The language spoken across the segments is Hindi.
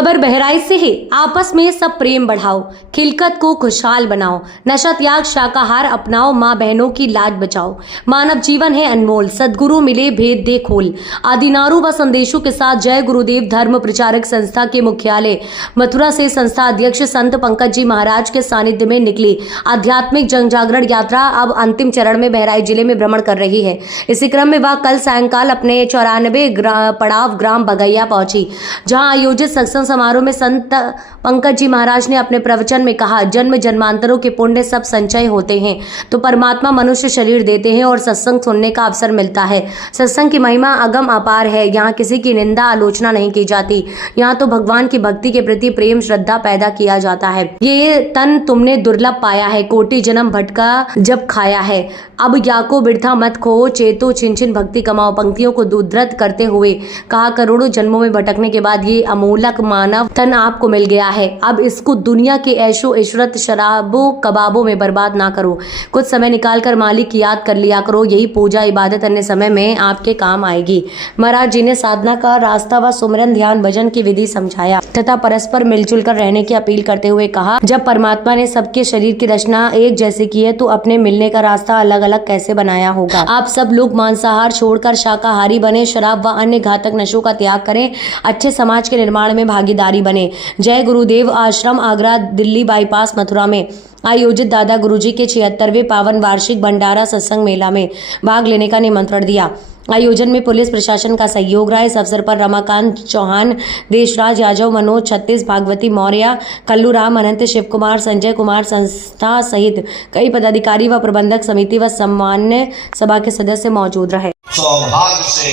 खबर बहराइच से है। आपस में सब प्रेम बढ़ाओ, खिलकत को खुशहाल बनाओ, नशा त्याग शाकाहार अपनाओ, माँ बहनों की लाज बचाओ। मानव जीवन है अनमोल, सदगुरु मिले भेद दे खोल। आदिनारू व संदेशों के साथ जय गुरुदेव धर्म प्रचारक संस्था के मुख्यालय मथुरा से संस्था अध्यक्ष संत पंकज जी महाराज के सानिध्य में निकली आध्यात्मिक जन जागरण यात्रा अब अंतिम चरण में बहराइच जिले में भ्रमण कर रही है। इसी क्रम में वह कल सायंकाल अपने 94 पड़ाव ग्राम बगैया पहुंची, जहां आयोजित सत्संग समारोह में संत पंकज जी महाराज ने अपने प्रवचन में कहा, जन्म जन्मांतरों के पुण्य सब संचय होते हैं तो परमात्मा मनुष्य शरीर देते हैं और सत्संग सुनने का अवसर मिलता है। सत्संग की महिमा अगम अपार है। यहाँ किसी की निंदा आलोचना नहीं की जाती। यहाँ तो भगवान की भक्ति के प्रति प्रेम श्रद्धा पैदा किया जाता है। ये तन तुमने दुर्लभ पाया है, कोटि जन्म भटका जब खाया है। अब याको बिरथा मत खो, चेतो छिन छिन भक्ति कमाओ। पंक्तियों को उद्धृत करते हुए कहा, करोड़ों जन्मों में भटकने के बाद ये अमूलक मानव तन आपको मिल गया है। अब इसको दुनिया के ऐशो इशरत शराबों कबाबों में बर्बाद ना करो। कुछ समय निकालकर मालिक की याद कर लिया करो। यही पूजा इबादत अन्य समय में आपके काम आएगी। महाराज जी ने साधना का रास्ता व सुमरन ध्यान भजन की विधि समझाया तथा परस्पर मिलजुल कर रहने की अपील करते हुए कहा, जब परमात्मा ने सबके शरीर की रचना एक जैसे की है तो अपने मिलने का रास्ता अलग अलग कैसे बनाया होगा। आप सब लोग मांसाहार छोड़कर शाकाहारी बने, शराब व अन्य घातक नशों का त्याग करें, अच्छे समाज के निर्माण में भागीदारी बने। जय गुरुदेव आश्रम आगरा दिल्ली बाईपास मथुरा में आयोजित दादा गुरुजी के 76वें पावन वार्षिक भंडारा सत्संग मेला में भाग लेने का निमंत्रण दिया। आयोजन में पुलिस प्रशासन का सहयोग रहा। इस अवसर पर रमाकांत चौहान, देशराज यादव, मनोज छत्तीस, भागवती मौर्य, कल्लू राम, अनंत, शिव कुमार, संजय कुमार संस्था सहित कई पदाधिकारी व प्रबंधक समिति व सामान्य सभा के सदस्य मौजूद रहे। सौभाग्य से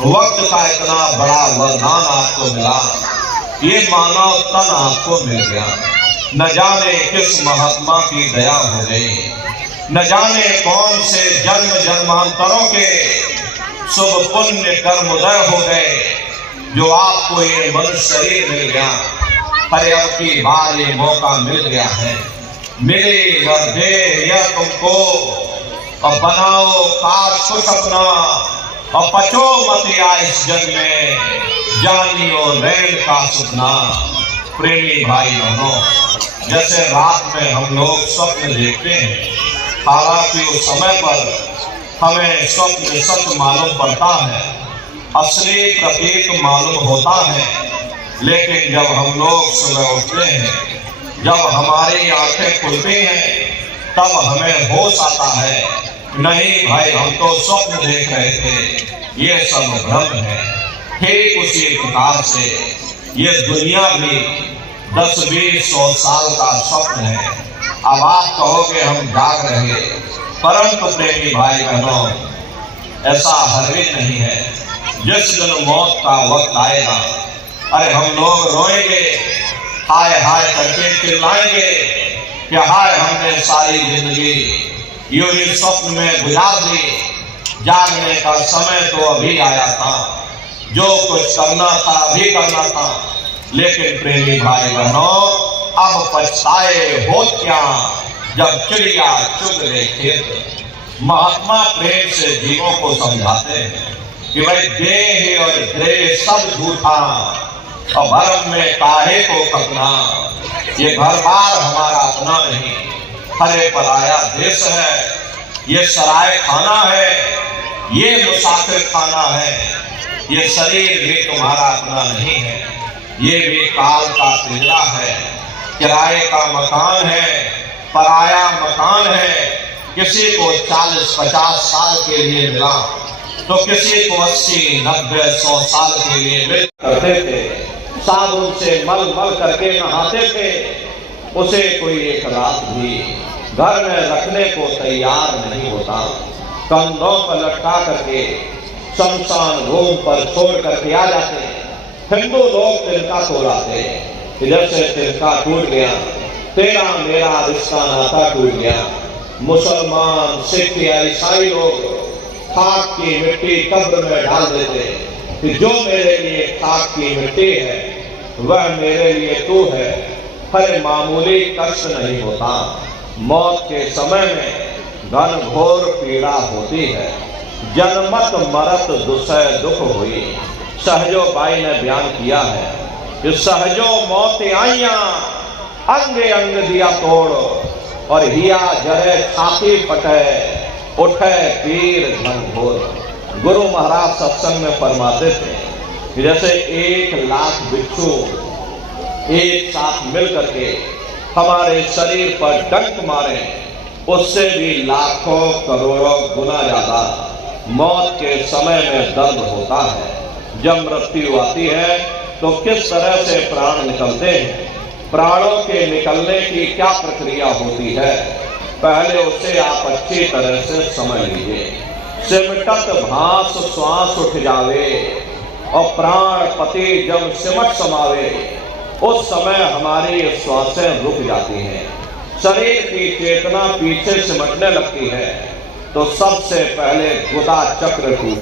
वक्त का इतना बड़ा वरदान आपको मिला, ये मानव तन आपको मिल गया। न जाने किस महात्मा की दया हो गई, न जाने कौन से जन्म जन्मांतरों के शुभ पुण्य कर्म उदय हो गए जो आपको ये मनुष्य शरीर मिल गया। पर अब की बार ये मौका मिल गया है, मिले और दे यह तुमको, और बनाओ काश कुछ अपना और पचो मत या इस जग में, जानियो रैन का सुपना। प्रेमी भाई बहनों, जैसे रात में हम लोग स्वप्न देखते हैं, हालांकि उस समय पर हमें स्वप्न सत्य मालूम पड़ता है, असली प्रतीक मालूम होता है, लेकिन जब हम लोग सुबह उठते हैं, जब हमारी आंखें खुलती हैं, तब हमें होश आता है, नहीं भाई हम तो स्वप्न देख रहे थे, ये सब भ्रम है। ठीक उसी प्रकार से ये दुनिया भी 10-20-100 साल का स्वप्न है। अब आप कहोगे हम जाग रहे, परंतु प्रेमी भाई बहनों, ऐसा हरगिज़ नहीं है। जिस दिन मौत का वक्त आएगा, अरे हम लोग रोएंगे, हाय हाय करके चिल्लाएंगे कि हाय हमने सारी जिंदगी यूं ही स्वप्न में गुजार दी, जागने का समय तो अभी आया था, जो कुछ करना था अभी करना था। लेकिन प्रेमी भाई बहनों, अब पछताए हो क्या जब चिड़िया चुग गए खेत। महात्मा प्रेम से जीवों को समझाते हैं कि भाई देह और द्रेह सब झूठा और भरम में काहे को खपना। ये घर बार हमारा अपना नहीं, हरे पराया देश है, ये सराय खाना है, ये मुसाफिर खाना है, ये शरीर भी तुम्हारा अपना नहीं है, ये भी काल का पिंजरा है, किराए का मकान है, पराया मकान है। किसी को 40-50 साल के लिए मिला तो किसी को 80-90-100 साल के लिए मिल करते थे। साबुन से मल मल करके नहाते थे, उसे कोई एक रात भी घर में रखने को तैयार नहीं होता। कंधों पर लटका करके शमशान भूमि पर छोड़ करके आ जाते हैं। हिंदू लोग तिनका तोड़ाते, इधर से तिनका टूट गया, तेरा मेरा रिश्ता नाता टूट गया। मुसलमान, सिख या ईसाई लोग खाक की मिट्टी कब्र में डाल देते कि जो मेरे लिए खाक की मिट्टी है वह मेरे लिए तू है। हर मामूली कष्ट नहीं होता, मौत के समय में घन घोर पीड़ा होती है। जनमत मरत दुसह दुख हुई, सहजो बाई ने बयान किया है। कि सहजो मौत आइया अंगे अंग दिया तोड़ और हिया जरे छाती फटे उठे पीर घनघोर। गुरु महाराज सत्संग में फरमाते थे कि जैसे 1,00,000 बिच्छू एक साथ मिल करके हमारे शरीर पर डंक मारे, उससे भी लाखों करोड़ों गुना ज्यादा मौत के समय में दर्द होता है। जब मृत्यु आती है तो किस तरह से प्राण निकलते हैं, प्राणों के निकलने की क्या प्रक्रिया होती है, पहले उसे आप अच्छी तरह से समझ लीजिए। सिमटत भास श्वास उठ जावे और प्राण पति जब सिमट समावे, उस समय हमारी श्वासें रुक जाती हैं, शरीर की चेतना पीछे सिमटने लगती है। तो सबसे पहले गुदा चक्र टूट